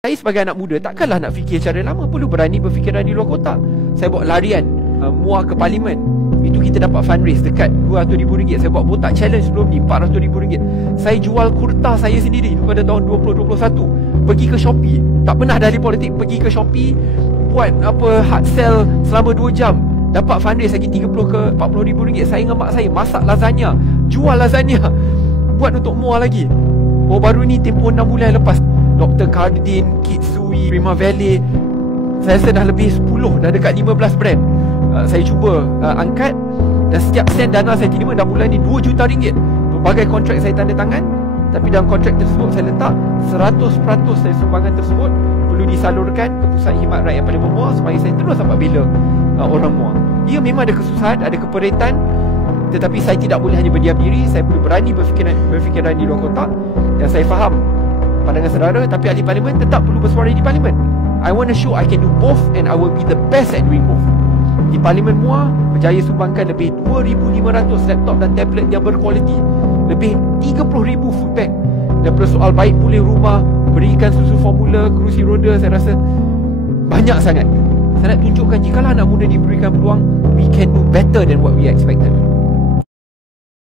Saya sebagai anak muda takkanlah nak fikir cara lama, perlu berani berfikiran di luar kotak. Saya buat larian muar ke parlimen. Itu kita dapat fundraise dekat RM200,000. Saya buat botak challenge sebelum ni RM400,000. Saya jual kurta saya sendiri pada tahun 2021. Pergi ke Shopee, tak pernah dah ahli politik, pergi ke Shopee buat hard sell selama 2 jam. Dapat fundraise lagi 30 ke RM40,000. Saya dengan mak saya masak lasagna, jual lasagna, buat untuk muar lagi. Baru ni tempoh 6 bulan lepas, Dr. Cardin, Kitsui, Prima Valley, saya rasa dah lebih 10, dah dekat 15 brand saya cuba angkat. Dan setiap sen dana saya terima dalam bulan ni RM2 juta. Berbagai kontrak saya tanda tangan. Tapi dalam kontrak tersebut saya letak 100% dari sumbangan tersebut perlu disalurkan ke Pusat Khidmat Rakyat Parlimen Muar, supaya saya terus dapat bela orang Muar. Ya, memang ada kesusahan, ada keperitan, tetapi saya tidak boleh hanya berdiam diri. Saya perlu berani berfikiran di luar kotak. Dan saya faham pandangan saudara, tapi ahli parlimen tetap perlu bersuara di parlimen. I want to show I can do both, and I will be the best at doing both. Di Parlimen Muar berjaya sumbangkan lebih 2,500 laptop dan tablet yang berkualiti, lebih 30,000 food bag. Dan persoal baik pulih rumah, berikan susu formula, kerusi roda, saya rasa banyak sangat. Saya nak tunjukkan jikalau anak muda diberikan peluang, we can do better than what we expected.